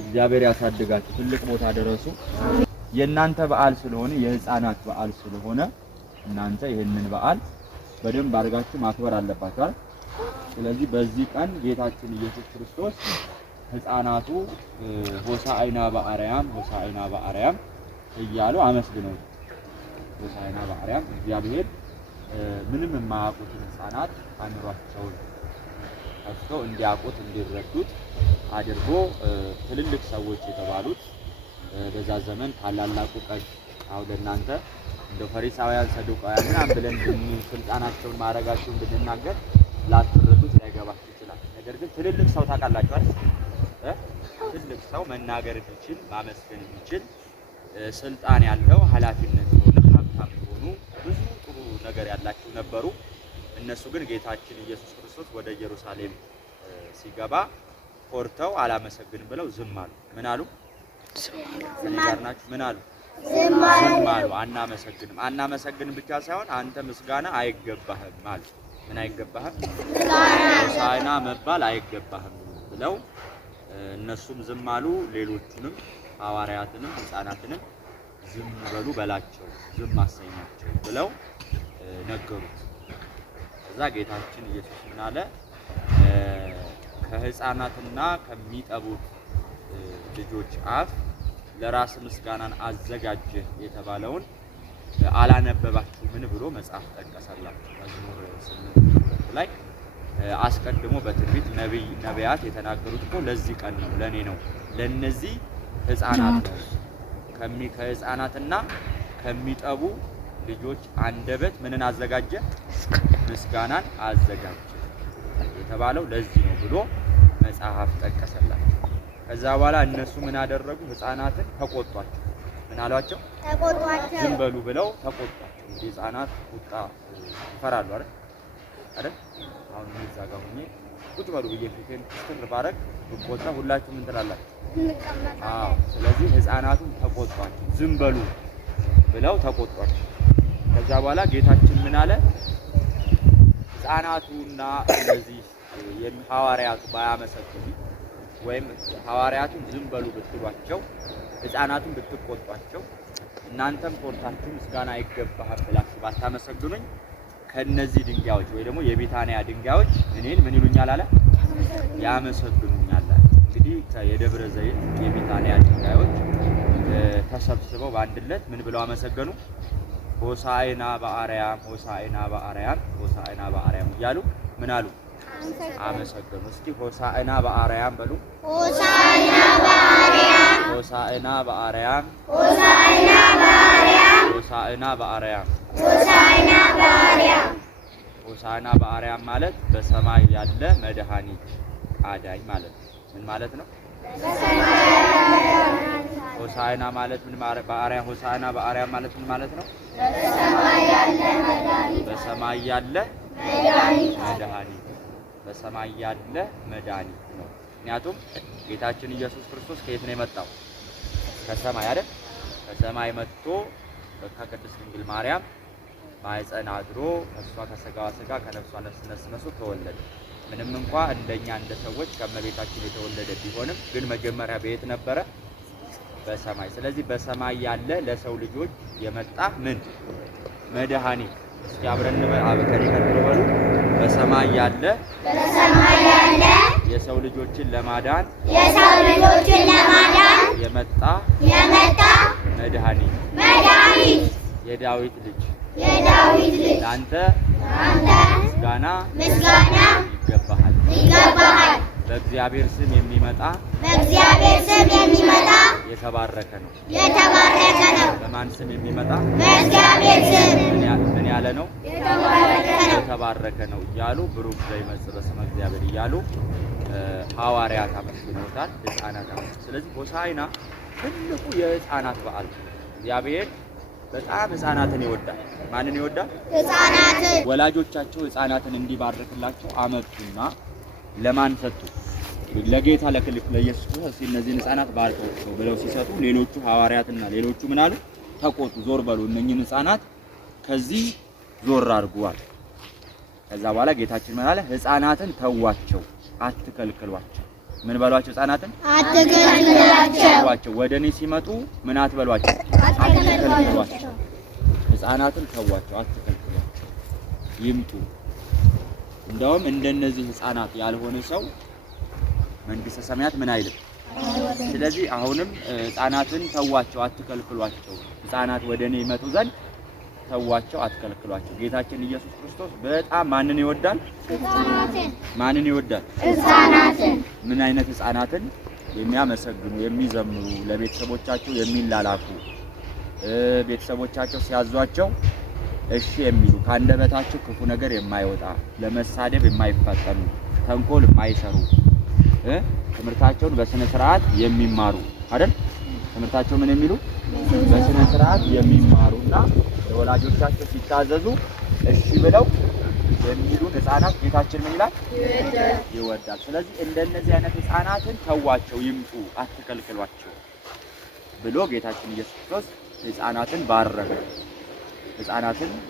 እግዚአብሔር ያሳድጋችሁ ትልቅ ቦታ ደረሱ። የእናንተ በዓል ስለሆነ የህፃናት በዓል ስለሆነ እናንተ ይሄንን በዓል በደንብ አድርጋችሁ ማክበር አለባችሁ አይደል? ስለዚህ በዚህ ቀን ጌታችን ኢየሱስ ክርስቶስ ህፃናቱ ሆሳዕና በአርያም ሆሳዕና በአርያም እያሉ አመስግነው ሆሳዕና በአርያም እግዚአብሔር ምንም የማያውቁትን ህፃናት አእምሯቸውን ከፍቶ እንዲያውቁት እንዲረዱት አድርጎ ትልልቅ ሰዎች የተባሉት በዛ ዘመን ታላላቁ ቀሽ አሁን ለእናንተ እንደ ፈሪሳውያን ሰዱቃውያን ምናምን ብለን ስልጣናቸውን ማረጋቸውን ብንናገር ላትረዱት ላይገባችሁ ይችላል። ነገር ግን ትልልቅ ሰው ታውቃላችሁ አይደል? ትልቅ ሰው መናገር የሚችል ማመስገን የሚችል ስልጣን ያለው ኃላፊነት የሆነ ሀብታም የሆኑ ብዙ ጥሩ ነገር ያላቸው ነበሩ። እነሱ ግን ጌታችን ኢየሱስ ክርስቶስ ወደ ኢየሩሳሌም ሲገባ ኮርተው አላመሰግንም ብለው ዝም አሉ። ምን አሉ? ዝም አሉ። ምን አሉ? ዝም አሉ። አናመሰግንም ብቻ ሳይሆን አንተ ምስጋና አይገባህም ማለት ምን አይገባህም? ሆሳዕና መባል አይገባህም ብለው እነሱም ዝም አሉ። ሌሎቹንም ሐዋርያትንም ህፃናትንም ዝም በሉ በላቸው፣ ዝም አሰኛቸው ብለው ነገሩት። ከዛ ጌታችን ኢየሱስ ምን አለ? ከህፃናትና ከሚጠቡት ልጆች አፍ ለራስ ምስጋናን አዘጋጀ የተባለውን አላነበባችሁ ምን ብሎ መጽሐፍ ጠቀሰላችሁ። መዝሙር 8 ላይ አስቀድሞ በትንቢት ነቢያት የተናገሩት እኮ ለዚህ ቀን ነው፣ ለኔ ነው፣ ለነዚህ ህፃናት ነው። ከህፃናትና ከሚጠቡ ልጆች አንደበት ምንን አዘጋጀ? ምስጋናን አዘጋጀ የተባለው ለዚህ ነው ብሎ መጽሐፍ ጠቀሰላቸው። ከዛ በኋላ እነሱ ምን አደረጉ? ህፃናትን ተቆጧቸው። ምን አሏቸው? ተቆጧቸው። ዝም በሉ ብለው ተቆጧቸው። እንግዲህ ህፃናት ቁጣ ይፈራሉ አይደል? አሁን እዛ ጋር ሆኜ ቁጭ በሉ ብዬ ፊቴን ስትር ባረግ ብቆጣ ሁላችሁ ምን ትላላችሁ? አዎ። ስለዚህ ህፃናቱን ተቆጧቸው፣ ዝም በሉ ብለው ተቆጧቸው። ከዛ በኋላ ጌታችን ምን አለ? ህፃናቱና እነዚህ ሐዋርያቱ ባያመሰግኑ ወይም ሐዋርያቱን ዝም በሉ ብትሏቸው ህፃናቱን ብትቆጧቸው እናንተም ኮርታችሁ ምስጋና አይገባህም ብላችሁ ባታመሰግኑኝ ከነዚህ ድንጋዮች ወይ ደግሞ የቢታንያ ድንጋዮች እኔን ምን ይሉኛል አለ? ያመሰግኑኛል አለ። እንግዲህ የደብረ ዘይት የቢታንያ ድንጋዮች ተሰብስበው በአንድነት ምን ብለው አመሰገኑ? ሆሳዕና በአርያም ሆሳዕና በአርያም ሆሳዕና በአርያም እያሉ ምን አሉ? አመሰገኑ። እስኪ ሆሳዕና በአርያም በሉ። ሆሳዕና በአርያም ሆሳዕና በአርያም ሆሳዕና በአርያም ሆሳዕና በአርያም ሆሳዕና በአርያም ሆሳዕና በአርያም ማለት በሰማይ ያለ መድኃኒት አዳኝ ማለት ነው። ምን ማለት ነው? ሆሳዕና ማለት ምን ማለት? በአርያም ሆሳዕና በአርያም ማለት ምን ማለት ነው? በሰማይ ያለ መድኃኒት በሰማይ ያለ መድኃኒት ነው። ምክንያቱም ጌታችን ኢየሱስ ክርስቶስ ከየት ነው የመጣው? ከሰማይ አይደል? ከሰማይ መጥቶ ከቅድስት ድንግል ማርያም ማኅፀን አድሮ ከሷ ከሥጋዋ ሥጋ ከነፍሷ ነፍስ ነስቶ ተወለደ። ምንም እንኳን እንደኛ እንደ ሰዎች ከእመቤታችን የተወለደ ቢሆንም ግን መጀመሪያ በየት ነበረ? በሰማይ። ስለዚህ በሰማይ ያለ ለሰው ልጆች የመጣ ምን መድኃኒት። እስኪ አብረን አበከሪ ከትሮ በሉ። በሰማይ ያለ የሰው ልጆችን ለማዳን የመጣ መድኃኒት የዳዊት ልጅ ለአንተ ምስጋና ይገባሃል። በእግዚአብሔር ስም የሚመጣ የተባረከ ነው። በማን ስም የሚመጣ? በእግዚአብሔር ስም ምን ያለ ነው? የተባረከ ነው እያሉ ብሩክ ዘይመጽእ በስመ እግዚአብሔር እያሉ ሐዋርያት አመስግነውታል። ህፃናት አመስግነው። ስለዚህ ሆሳዕና ትልቁ የህፃናት በዓል ነው። እግዚአብሔር በጣም ህፃናትን ይወዳል። ማንን ይወዳል? ህፃናትን። ወላጆቻቸው ህፃናትን እንዲባርክላቸው አመጡና ለማን ሰጡ? ለጌታ ለኢየሱስ ክርስቶስ እነዚህን ሕፃናት ባርካቸው ብለው ሲሰጡ ሌሎቹ ሐዋርያትና ሌሎቹ ምን አሉ? ተቆጡ። ዞር በሉ እነኚህን ሕፃናት ከዚህ ዞር አድርጓል። ከዛ በኋላ ጌታችን ምን አለ? ሕፃናትን ተዋቸው፣ አትከልክሏቸው። ምን በሏቸው? ሕፃናትን አትከልክሏቸው። ወደ እኔ ሲመጡ ምን አትበሏቸው? አትከልክሏቸው። ሕፃናትን ተዋቸው፣ አትከልክሏቸው፣ ይምጡ። እንደውም እንደነዚህ ሕፃናት ያልሆነ ሰው መንግስተ ሰማያት ምን አይልም። ስለዚህ አሁንም ሕፃናትን ተዋቸው፣ አትከልክሏቸው። ሕፃናት ወደ እኔ ይመጡ ዘንድ ተዋቸው፣ አትከልክሏቸው። ጌታችን ኢየሱስ ክርስቶስ በጣም ማንን ይወዳል? ማንን ይወዳል? ሕፃናትን። ምን አይነት ሕፃናትን? የሚያመሰግኑ፣ የሚዘምሩ፣ ለቤተሰቦቻቸው የሚላላኩ፣ ቤተሰቦቻቸው ሲያዟቸው እሺ የሚሉ፣ ከአንደበታቸው ክፉ ነገር የማይወጣ፣ ለመሳደብ የማይፈጠኑ፣ ተንኮል የማይሰሩ፣ ትምህርታቸውን በስነ ስርዓት የሚማሩ አይደል? ትምህርታቸው ምን የሚሉ በስነ ስርዓት የሚማሩና ለወላጆቻቸው ሲታዘዙ እሺ ብለው የሚሉ ሕፃናት ጌታችን ምን ይላል? ይወዳል። ስለዚህ እንደነዚህ አይነት ሕፃናትን ተዋቸው፣ ይምጡ፣ አትከልክሏቸው ብሎ ጌታችን ኢየሱስ ክርስቶስ ሕፃናትን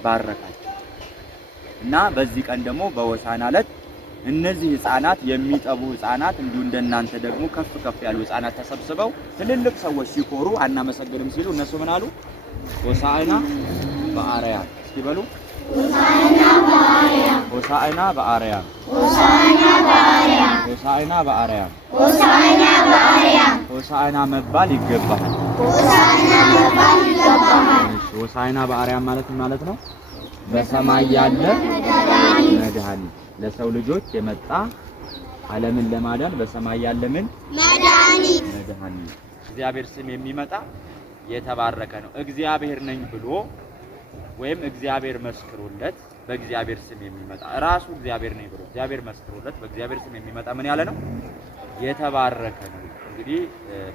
ባረካቸው እና በዚህ ቀን ደግሞ በሆሳዕና ዕለት እነዚህ ሕፃናት የሚጠቡ ሕፃናት እንዲሁ እንደናንተ ደግሞ ከፍ ከፍ ያሉ ሕፃናት ተሰብስበው ትልልቅ ሰዎች ሲኮሩ አናመሰግንም ሲሉ እነሱ ምን አሉ? ሆሳዕና በአርያም። እስኪ በሉ ሆሳዕና በአርያም፣ ሆሳዕና በአርያም፣ ሆሳዕና በአርያም፣ ሆሳዕና በአርያም፣ ሆሳዕና በአርያም። ሆሳዕና መባል ይገባል። ሆሳዕና መባል ይገባል። ሆሳዕና በአርያም ማለት ነው በሰማይ ያለ መድኃኒት፣ ለሰው ልጆች የመጣ ዓለምን ለማዳን በሰማይ ያለ ምን መድኃኒት። እግዚአብሔር ስም የሚመጣ የተባረከ ነው። እግዚአብሔር ነኝ ብሎ ወይም እግዚአብሔር መስክሮለት በእግዚአብሔር ስም የሚመጣ ራሱ እግዚአብሔር ነኝ ብሎ እግዚአብሔር መስክሮለት በእግዚአብሔር ስም የሚመጣ ምን ያለ ነው? የተባረከ ነው። እንግዲህ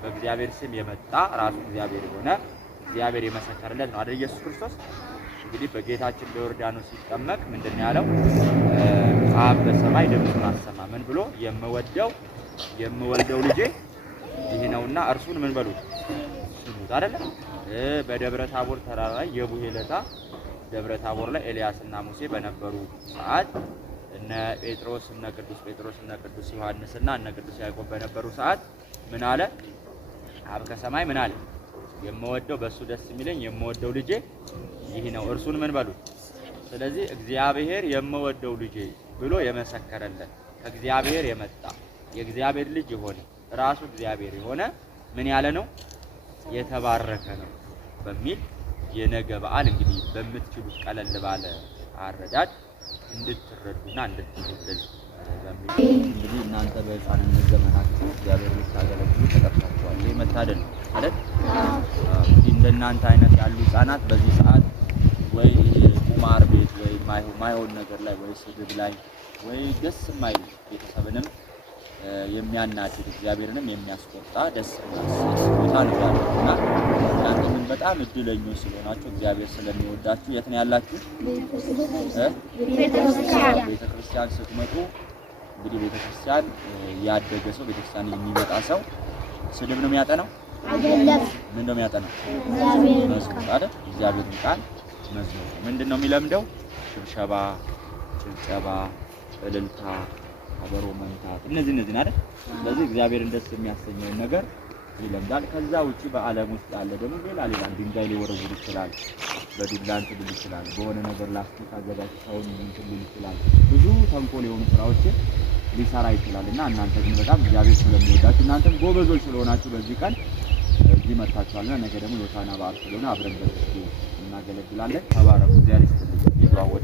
በእግዚአብሔር ስም የመጣ ራሱ እግዚአብሔር የሆነ እግዚአብሔር የመሰከረለት ነው አይደል? ኢየሱስ ክርስቶስ እንግዲህ በጌታችን በዮርዳኖስ ሲጠመቅ ምንድን ያለው? አብ በሰማይ ድምፁን አሰማ። ምን ብሎ? የምወልደው ልጄ ይህ ነውና እርሱን ምን በሉት? ስሙት አይደል? በደብረ ታቦር ተራራ ላይ የቡሄ ዕለት ደብረ ታቦር ላይ ኤልያስና ሙሴ በነበሩ ሰዓት እነ ጴጥሮስ እነ ቅዱስ ጴጥሮስ እነ ቅዱስ ዮሐንስና እነ ቅዱስ ያዕቆብ በነበሩ ሰዓት ምን አለ? አብ ከሰማይ ምን አለ? የምወደው በሱ ደስ የሚለኝ የምወደው ልጄ ይህ ነው እርሱን ምን በሉት። ስለዚህ እግዚአብሔር የምወደው ልጄ ብሎ የመሰከረለት ከእግዚአብሔር የመጣ የእግዚአብሔር ልጅ የሆነ ራሱ እግዚአብሔር የሆነ ምን ያለ ነው? የተባረከ ነው በሚል የነገ በዓል እንግዲህ በምትችሉት ቀለል ባለ አረዳድ እንድትረዱና እንድትረዱ በሚል እንግዲህ እናንተ በሕፃንነት ዘመናችሁ እግዚአብሔር ልታገለግሉ ተጠርታችኋል። ይሄ መታደል ነው አይደል? እንግዲህ እንደናንተ አይነት ያሉ ሕፃናት በዚህ ሰዓት ወይ ቁማር ቤት ወይ ማይሆን ነገር ላይ ወይ ስድብ ላይ ወይ ደስ የማይል ቤተሰብንም የሚያናድድ እግዚአብሔርንም የሚያስቆጣ ደስ የማያሰኝ ቦታ ነው ያለውና እናንተ ግን በጣም እድለኞች ስለሆናችሁ እግዚአብሔር ስለሚወዳችሁ የት ነው ያላችሁ? ቤተክርስቲያን ስትመጡ እንግዲህ ቤተክርስቲያን ያደገ ሰው ቤተክርስቲያን የሚመጣ ሰው ስድብ ነው የሚያጠናው አይደለም። ምን ነው የሚያጠናው? መዝሙር አይደል? እግዚአብሔርን ቃል መዝሙር ምንድን ነው የሚለምደው? ሽብሸባ፣ ጭብጨባ፣ እልልታ፣ ከበሮ መምታት እነዚህ አይደል? ስለዚህ እግዚአብሔርን ደስ የሚያሰኘውን ነገር ይለምዳል። ከዛ ውጪ በዓለም ውስጥ ያለ ደግሞ ሌላ ድንጋይ ሊወረውር ይችላል፣ በዱላ እንትን ሊል ይችላል፣ በሆነ ነገር ላስቲክ አዘጋጅቶ ሰውን እንትን ሊል ይችላል። ብዙ ተንኮል የሆኑ ስራዎችን ሊሰራ ይችላል እና እናንተ ግን በጣም እግዚአብሔር ስለሚወዳችሁ እናንተም ጎበዞች ስለሆናችሁ በዚህ ቀን እዚህ መጥታችኋልና ነገ ደግሞ የሆሳዕና በዓል ስለሆነ አብረን በዚህ እናገለግላለን። ተባረኩ። እግዚአብሔር ይስጥልኝ። ይግባ ወደ